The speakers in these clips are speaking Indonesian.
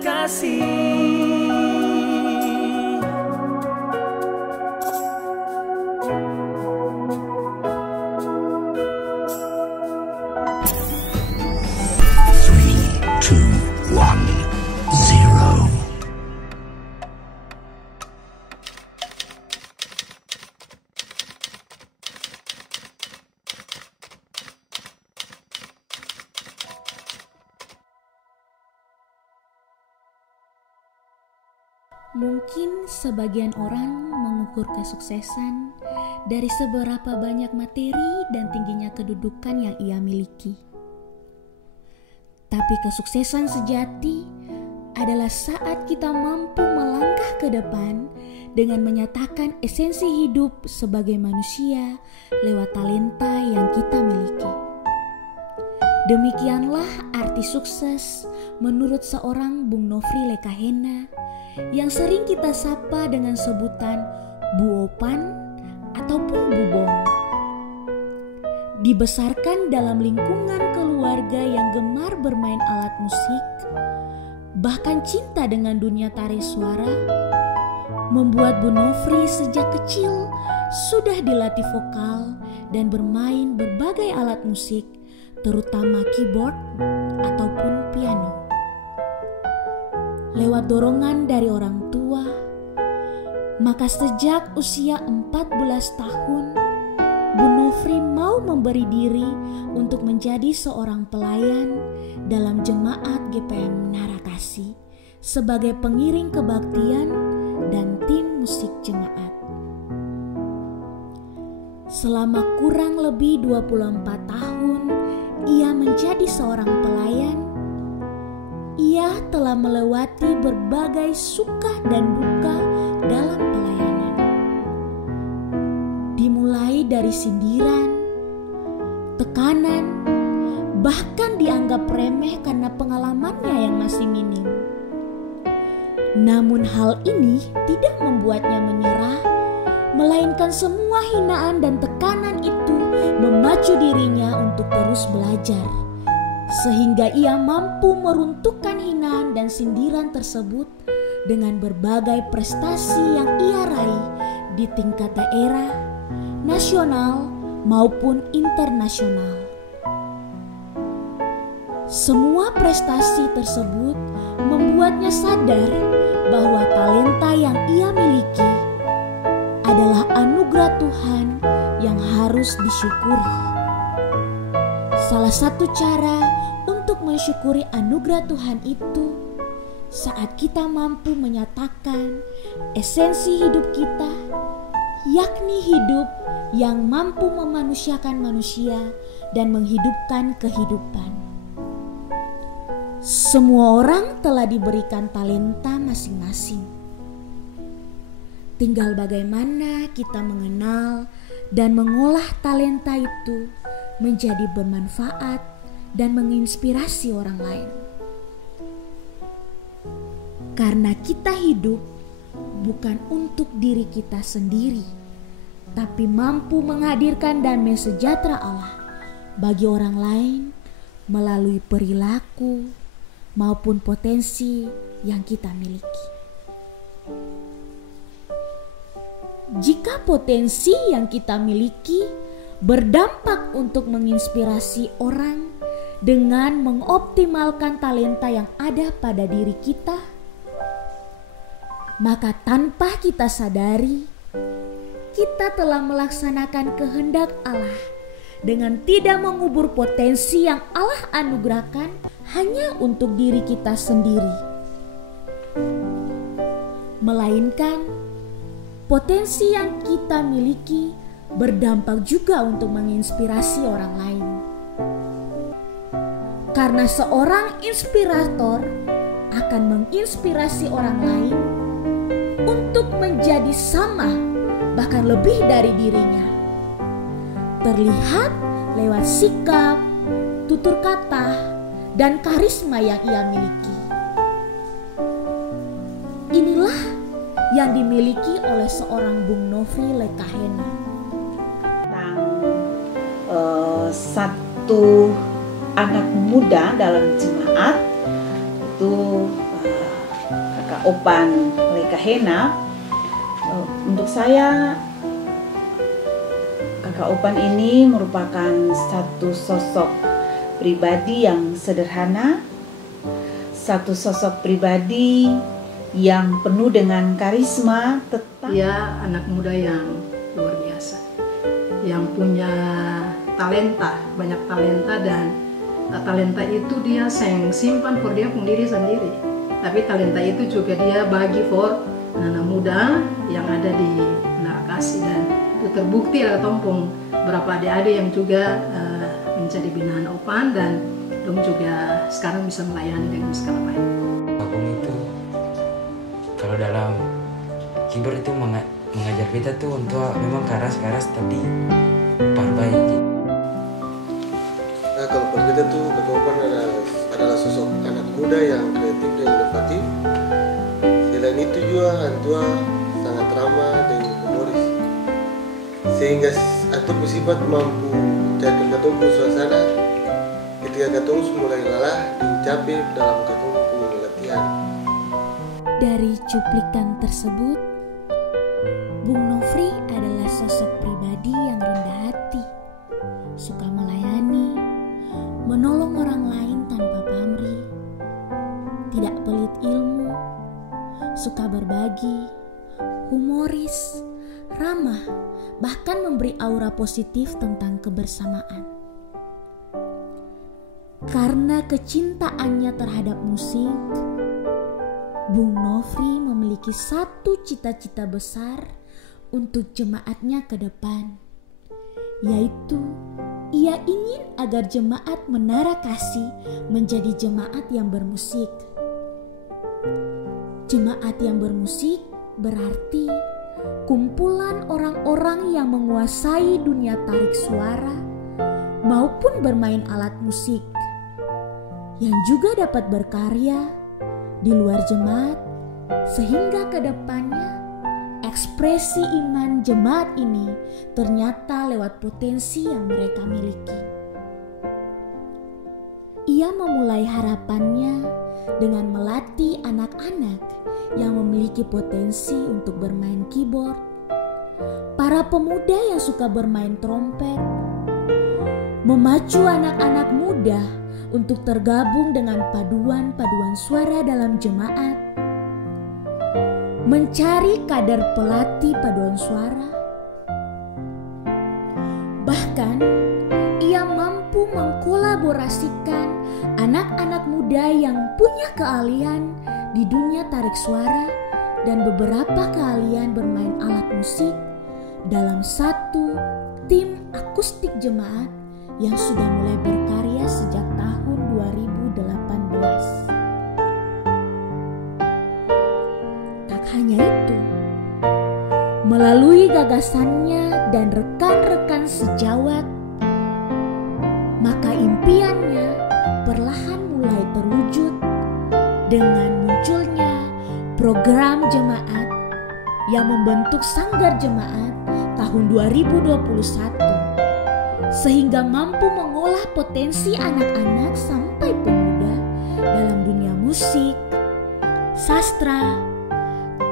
kasih. Mungkin sebagian orang mengukur kesuksesan dari seberapa banyak materi dan tingginya kedudukan yang ia miliki. Tapi kesuksesan sejati adalah saat kita mampu melangkah ke depan dengan menyatakan esensi hidup sebagai manusia lewat talenta yang kita miliki. Demikianlah arti sukses menurut seorang Bung Nofri Lekahena yang sering kita sapa dengan sebutan Bu Opan ataupun Bu Bong. Dibesarkan dalam lingkungan keluarga yang gemar bermain alat musik, bahkan cinta dengan dunia tari suara, membuat Bu Nofri sejak kecil sudah dilatih vokal dan bermain berbagai alat musik, terutama keyboard ataupun piano. Lewat dorongan dari orang tua, maka sejak usia 14 tahun, Bu Nofri mau memberi diri untuk menjadi seorang pelayan dalam jemaat GPM Menara Kasih sebagai pengiring kebaktian dan tim musik jemaat. Selama kurang lebih 24 tahun ia menjadi seorang pelayan. Ia telah melewati berbagai suka dan duka dalam pelayanan. Dimulai dari sindiran, tekanan, bahkan dianggap remeh karena pengalamannya yang masih minim. Namun hal ini tidak membuatnya menyerah, melainkan semua hinaan dan tekanan itu memacu dirinya untuk terus belajar. Sehingga ia mampu meruntuhkan hinaan dan sindiran tersebut dengan berbagai prestasi yang ia raih di tingkat daerah, nasional maupun internasional. Semua prestasi tersebut membuatnya sadar bahwa talenta yang ia miliki adalah anugerah Tuhan yang harus disyukuri. Salah satu cara untuk mensyukuri anugerah Tuhan itu saat kita mampu menyatakan esensi hidup kita, yakni hidup yang mampu memanusiakan manusia dan menghidupkan kehidupan. Semua orang telah diberikan talenta masing-masing. Tinggal bagaimana kita mengenal dan mengolah talenta itu menjadi bermanfaat dan menginspirasi orang lain. Karena kita hidup bukan untuk diri kita sendiri, tapi mampu menghadirkan damai sejahtera Allah bagi orang lain melalui perilaku maupun potensi yang kita miliki. Jika potensi yang kita miliki berdampak untuk menginspirasi orang dengan mengoptimalkan talenta yang ada pada diri kita, maka tanpa kita sadari, kita telah melaksanakan kehendak Allah dengan tidak mengubur potensi yang Allah anugerahkan hanya untuk diri kita sendiri, melainkan potensi yang kita miliki berdampak juga untuk menginspirasi orang lain. Karena seorang inspirator akan menginspirasi orang lain untuk menjadi sama, bahkan lebih dari dirinya. Terlihat lewat sikap, tutur kata, dan karisma yang ia miliki. Inilah yang dimiliki oleh seorang Bung Nofri Lekahena. Satu anak muda dalam jemaat itu Kakak Opan Lekahena. Untuk saya, Kakak Opan ini merupakan satu sosok pribadi yang sederhana, satu sosok pribadi yang penuh dengan karisma. Dia anak muda yang luar biasa, yang punya talenta, banyak talenta, dan talenta itu dia simpan for dia pun diri sendiri. Tapi talenta itu juga dia bagi for anak muda yang ada di Menara Kasih, dan itu terbukti ada tompong berapa adik-adik yang juga menjadi binaan Opan, dan dong juga sekarang bisa melayani dengan skala baik. Agung itu kalau dalam keyboard itu mengajar kita tuh untuk memang keras tapi baik. Nah, kalau per kita tuh Kakak Opan adalah sosok anak muda yang kreatif dan inovatif. Selain itu juga Antua sangat ramah dan humoris, sehingga Antua bersifat mampu mencairkan katong suasana ketika katong mulai lelah dan capek dalam katong punya latihan. Dari cuplikan tersebut, Bung Nofri adalah sosok pribadi yang rendah hati, suka melayani, menolong orang lain tanpa pamrih, tidak pelit ilmu, suka berbagi, humoris, ramah, bahkan memberi aura positif tentang kebersamaan. Karena kecintaannya terhadap musik, Bung Nofri memiliki satu cita-cita besar untuk jemaatnya ke depan, yaitu ia ingin agar jemaat Menara Kasih menjadi jemaat yang bermusik. Jemaat yang bermusik berarti kumpulan orang-orang yang menguasai dunia tarik suara maupun bermain alat musik, yang juga dapat berkarya di luar jemaat, sehingga ke depannya ekspresi iman jemaat ini ternyata lewat potensi yang mereka miliki. Ia memulai harapannya dengan melatih anak-anak yang memiliki potensi untuk bermain keyboard, para pemuda yang suka bermain trompet, memacu anak-anak muda untuk tergabung dengan paduan-paduan suara dalam jemaat, mencari kader pelatih paduan suara. Bahkan ia mampu mengkolaborasikan anak-anak muda yang punya keahlian di dunia tarik suara dan beberapa keahlian bermain alat musik dalam satu tim akustik jemaat yang sudah mulai berkarya sejak tahun 2018. Hanya itu, melalui gagasannya dan rekan-rekan sejawat, maka impiannya perlahan mulai terwujud dengan munculnya program jemaat yang membentuk Sanggar Jemaat tahun 2021, sehingga mampu mengolah potensi anak-anak sampai pemuda dalam dunia musik, sastra,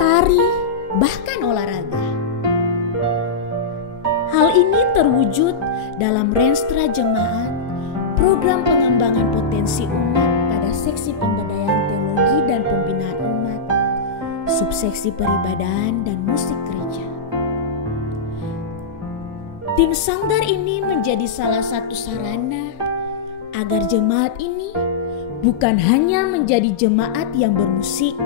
tari, bahkan olahraga. Hal ini terwujud dalam Renstra Jemaat, program pengembangan potensi umat pada seksi pemberdayaan teologi dan pembinaan umat, subseksi peribadahan dan musik gereja. Tim Sanggar ini menjadi salah satu sarana agar jemaat ini bukan hanya menjadi jemaat yang bermusik,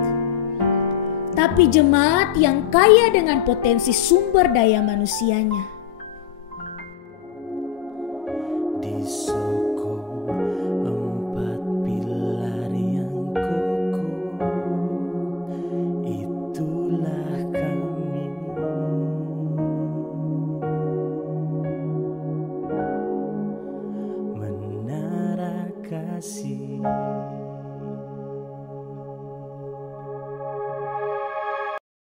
tapi jemaat yang kaya dengan potensi sumber daya manusianya. Di soko 4 pilar yang kokoh, itulah kami. Menara Kasih.